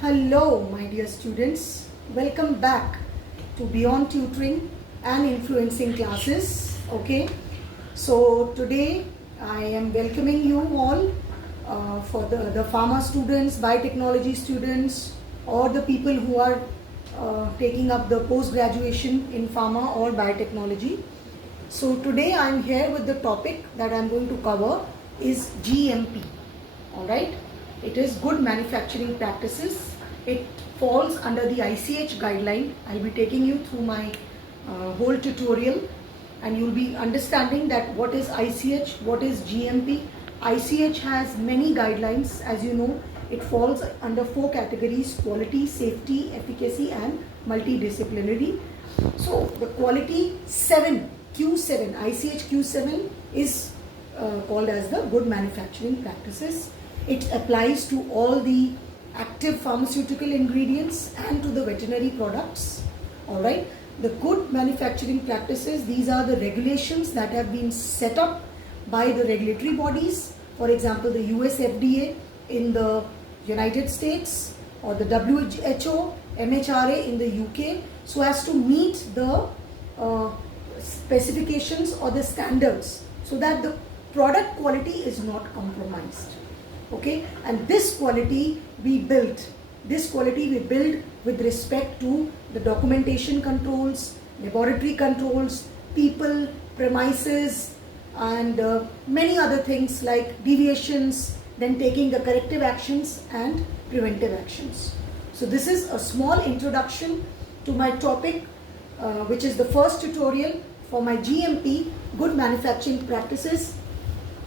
Hello, my dear students. Welcome back to Beyond Tutoring and Influencing classes. Okay, so today I am welcoming you all for the pharma students, biotechnology students, or the people who are taking up the post graduation in pharma or biotechnology. So today I am here with the topic that I am going to cover is GMP. Alright, it is good manufacturing practices. It falls under the ICH guideline. I'll be taking you through my whole tutorial and you'll be understanding that what is ICH, what is GMP. ICH has many guidelines. As you know, it falls under 4 categories: quality, safety, efficacy and multidisciplinary. So the quality 7, Q7, ICH Q7 is called as the good manufacturing practices. It applies to all the active pharmaceutical ingredients and to the veterinary products. Alright, the good manufacturing practices, these are the regulations that have been set up by the regulatory bodies. For example, the US FDA in the United States, or the WHO, MHRA in the UK, so as to meet the specifications or the standards so that the product quality is not compromised. Okay, and this quality we build with respect to the documentation controls, laboratory controls, people, premises and many other things like deviations, then taking the corrective actions and preventive actions. So this is a small introduction to my topic, which is the first tutorial for my GMP, good manufacturing practices.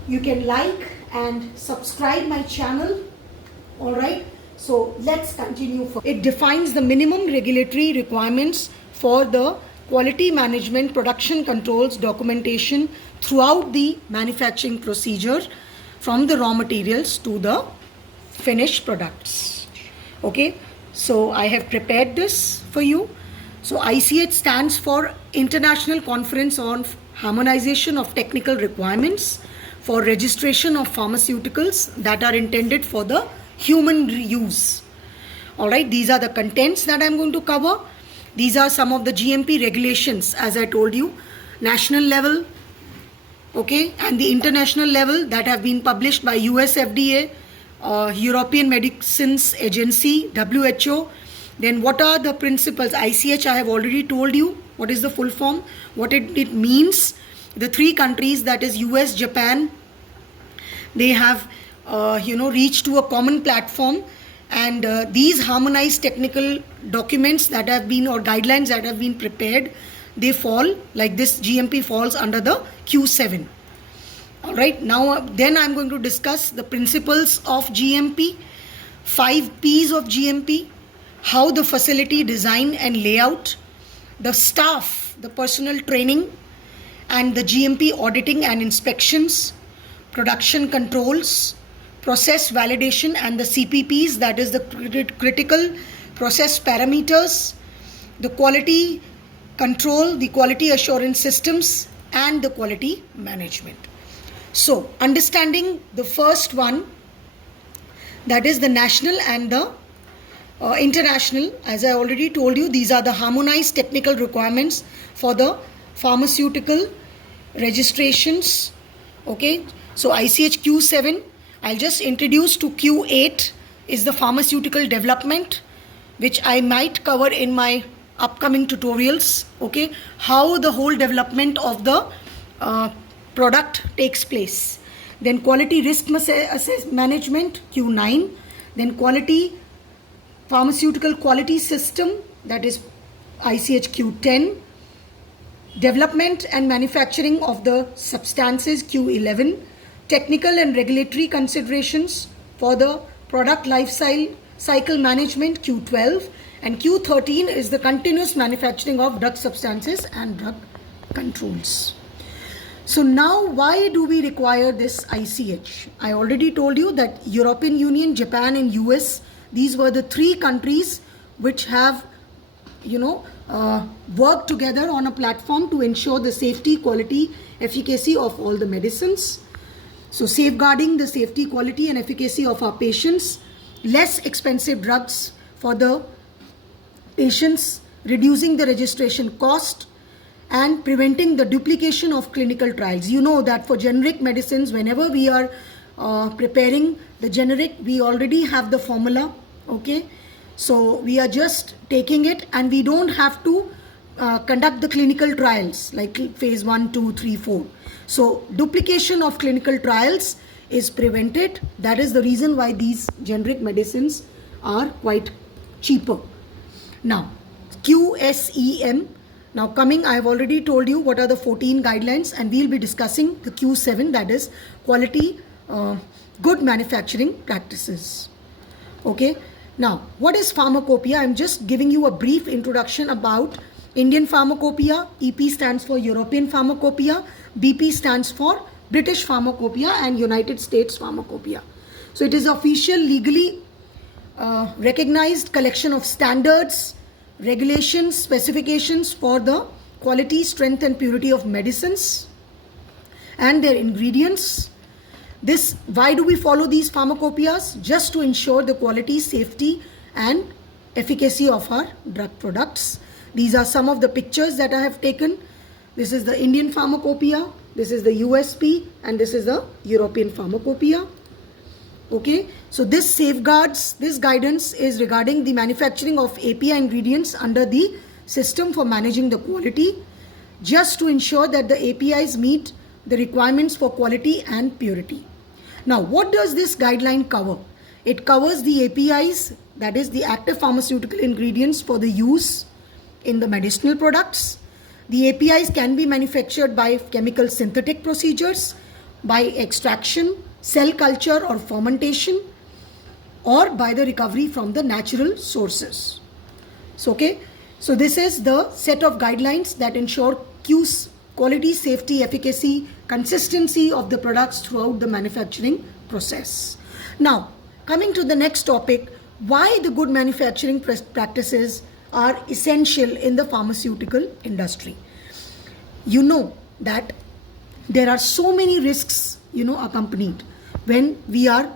You can like and subscribe my channel. Alright, so let's continue. It defines the minimum regulatory requirements for the quality management, production controls, documentation throughout the manufacturing procedure, from the raw materials to the finished products. Okay, so I have prepared this for you. So ICH stands for International Conference on Harmonization of Technical Requirements for registration of pharmaceuticals that are intended for the human use. Alright, these are the contents that I am going to cover. These are some of the GMP regulations, as I told you, national level, okay, and the international level that have been published by US FDA, European Medicines Agency, WHO. Then what are the principles? ICH, I have already told you what is the full form, what it means. The 3 countries, that is US, Japan, they have reached to a common platform, and these harmonized technical documents that have been, or guidelines that have been prepared, they fall like this. GMP falls under the Q7. Alright, now then I am going to discuss the principles of GMP, 5 P's of GMP, how the facility design and layout, the staff, the personal training, and the GMP auditing and inspections, production controls, process validation and the CPPs, that is the critical process parameters, the quality control, the quality assurance systems and the quality management. So understanding the first one, that is the national and the international, as I already told you, these are the harmonized technical requirements for the pharmaceutical registrations. Okay, so ICH Q7, I'll just introduce to Q8 is the pharmaceutical development, which I might cover in my upcoming tutorials. Okay, how the whole development of the product takes place. Then quality risk management, Q9. Then quality pharmaceutical quality system, that is ICH Q10. Development and manufacturing of the substances, Q11. Technical and regulatory considerations for the product life cycle management, Q12. And Q13 is the continuous manufacturing of drug substances and drug controls. So now why do we require this ICH? I already told you that European Union, Japan and US, these were the 3 countries which have work together on a platform to ensure the safety, quality, efficacy of all the medicines. So safeguarding the safety, quality and efficacy of our patients, less expensive drugs for the patients, reducing the registration cost, and preventing the duplication of clinical trials. You know that for generic medicines, whenever we are preparing the generic, we already have the formula, okay? So we are just taking it, and we don't have to conduct the clinical trials like phase 1, 2, 3, 4. So duplication of clinical trials is prevented. That is the reason why these generic medicines are quite cheaper. Now, QSEM. Now coming, I have already told you what are the 14 guidelines, and we'll be discussing the Q7, that is quality good manufacturing practices. Okay. Now, what is pharmacopoeia? I'm just giving you a brief introduction about Indian pharmacopoeia. EP stands for European pharmacopoeia. BP stands for British pharmacopoeia, and United States pharmacopoeia. So it is official, legally recognized collection of standards, regulations, specifications for the quality, strength and purity of medicines and their ingredients. Why do we follow these pharmacopoeias? Just to ensure the quality, safety and efficacy of our drug products. These are some of the pictures that I have taken. This is the Indian pharmacopoeia, this is the USP, and this is the European pharmacopoeia. Okay, so this safeguards, this guidance is regarding the manufacturing of API ingredients under the system for managing the quality, just to ensure that the APIs meet the requirements for quality and purity. Now, what does this guideline cover? It covers the APIs, that is the active pharmaceutical ingredients for the use in the medicinal products. The APIs can be manufactured by chemical synthetic procedures, by extraction, cell culture or fermentation, or by the recovery from the natural sources. So, okay, so this is the set of guidelines that ensure Q's quality, safety, efficacy, consistency of the products throughout the manufacturing process. Now, coming to the next topic, why the good manufacturing practices are essential in the pharmaceutical industry. You know that there are so many risks, accompanied when we are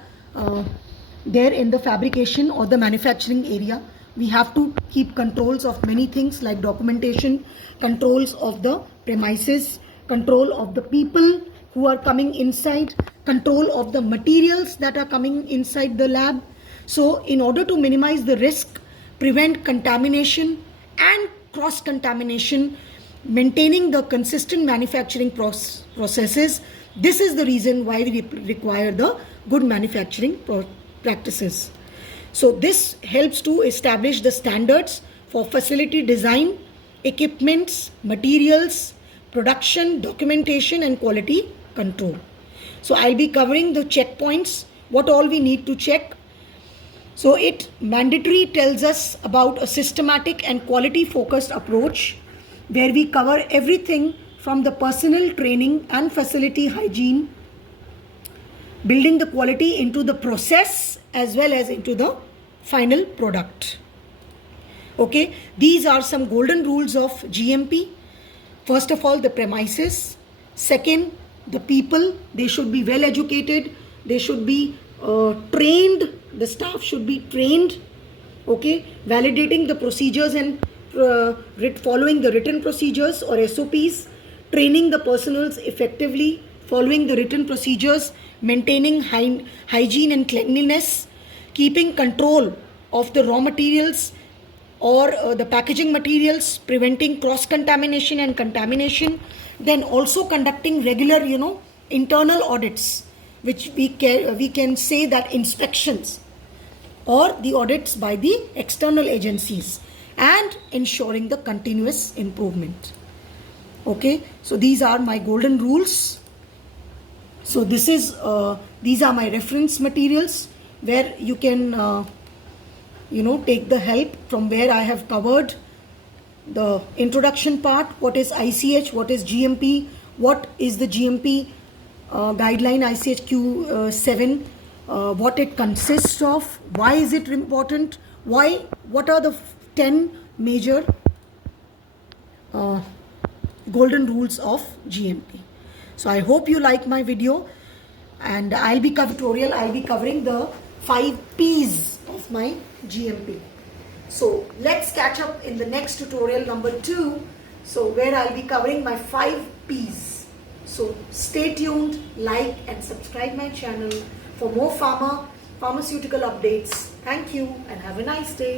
there in the fabrication or the manufacturing area. We have to keep controls of many things like documentation, controls of the premises, control of the people who are coming inside, control of the materials that are coming inside the lab. So in order to minimize the risk, prevent contamination and cross-contamination, maintaining the consistent manufacturing processes, this is the reason why we require the good manufacturing practices. So this helps to establish the standards for facility design, equipments, materials, production, documentation and quality control. So I'll be covering the checkpoints, what all we need to check. So it mandatory tells us about a systematic and quality focused approach where we cover everything from the personal training and facility hygiene, building the quality into the process as well as into the final product. Okay, these are some golden rules of GMP. First of all, the premises. Second, the people, they should be well educated, they should be trained, the staff should be trained. Okay, validating the procedures and following the written procedures or SOPs, training the personals effectively, following the written procedures, maintaining hygiene and cleanliness, keeping control of the raw materials or the packaging materials, preventing cross-contamination and contamination, then also conducting regular, internal audits, which we can say that inspections or the audits by the external agencies, and ensuring the continuous improvement. Okay, so these are my golden rules. So these are my reference materials where you can take the help from where I have covered the introduction part, what is ICH, what is GMP, what is the GMP guideline ICH Q7, what it consists of, why is it important, what are the 10 major golden rules of GMP. So I hope you like my video, and I'll be covering the 5 P's of my GMP. So let's catch up in the next tutorial number 2. So where I'll be covering my 5 P's. So stay tuned, like and subscribe my channel for more pharmaceutical updates. Thank you and have a nice day.